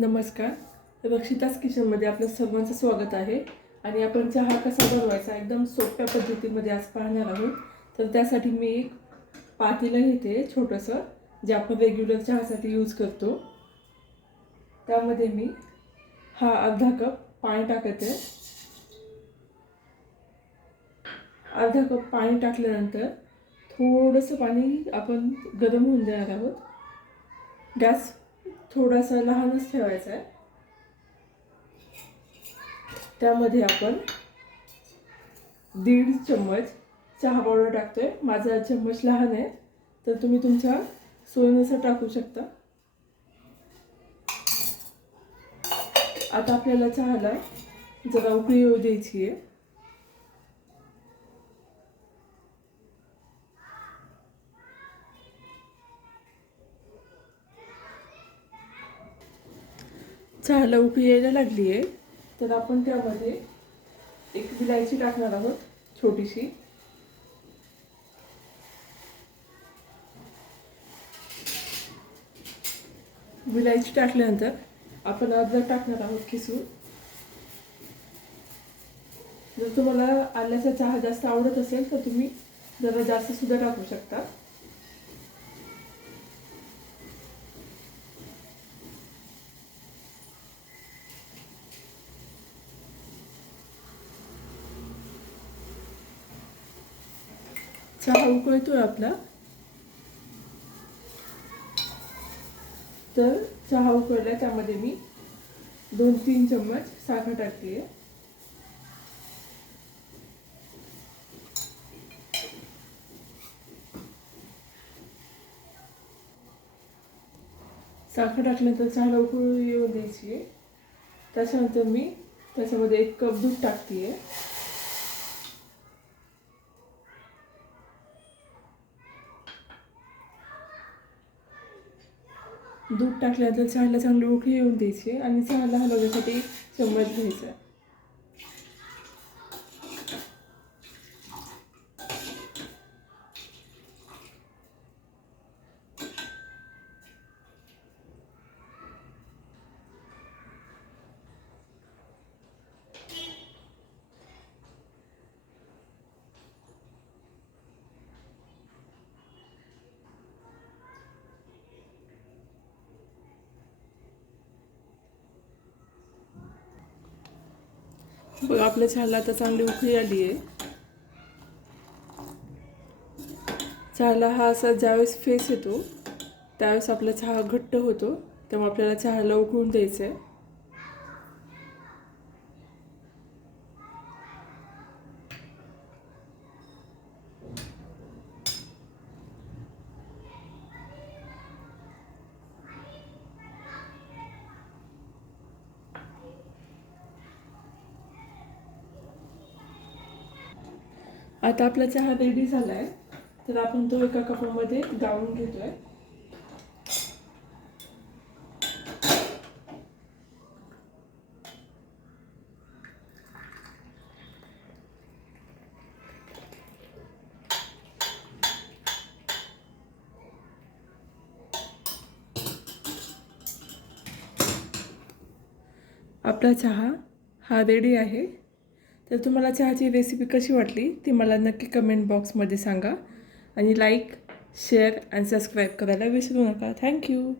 नमस्कार. रक्षिताज किचनमध्ये आपलं सर्वांचं स्वागत आहे. आणि आपण चहा कसा बनवायचा एकदम सोप्या पद्धतीमध्ये आज पाहणार आहोत. तर त्यासाठी मी एक पातेलं घेते छोटंसं, जे आपण रेग्युलर चहासाठी यूज करतो. त्यामध्ये मी अर्धा कप पाणी टाकते. अर्धा कप पाणी टाकल्यानंतर थोडंसं पाणी आपण गरम होऊन देणार आहोत. गॅस थोडासा लहानच ठेवायचा आहे. त्यामध्ये आपण 1.5 चम्मच चहा पावडर टाकतोय. माझा चम्मच लहान आहे, तर तुम्ही तुमच्या सोयीनुसार टाकू शकता. आता आपल्याला चहाला जरा उकळी येऊ द्यायची आहे. चहाला उकळी यायला लागली आहे, तर आपण त्यामध्ये एक विलायची टाकणार आहोत छोटीशी. विलायची टाकल्यानंतर आपण अद्रक टाकणार आहोत किसून. जर तुम्हाला आल्याचा चहा जास्त आवडत असेल तर तुम्ही जरा जास्त सुद्धा टाकू शकता. चहा उकळतोय आपला, तर चहा उकळला त्यामध्ये मी 2-3 चम्मच साखर टाकते आहे. साखर टाकल्यानंतर चहाला उकळी येऊन द्यायची आहे. त्याच्यानंतर मी त्याच्यामध्ये 1 कप दूध टाकते आहे. दूध टाकल्यानंतर चहाला चांगली उकळी येऊन द्यायची आणि चहाला हलवण्यासाठी 1 चम्मच घ्यायचा. बघ, आपल्या चहाला आता चांगली उकळी आली आहे. चहाला असा ज्यावेळेस फेस येतो त्यावेळेस आपला चहा घट्ट होतो, तेव्हा आपल्याला चहाला उकळून द्यायचं आहे. आता आपला चहा रेडी झाला आहे, तर आपण तो एका कपामध्ये गाळून घेतोय. आपला चहा रेडी आहे. तर तुम्हाला चहाची रेसिपी कशी वाटली ती मला नक्की कमेंट बॉक्समध्ये सांगा. आणि लाईक, शेअर आणि सबस्क्राईब करायला विसरू नका. थँक्यू.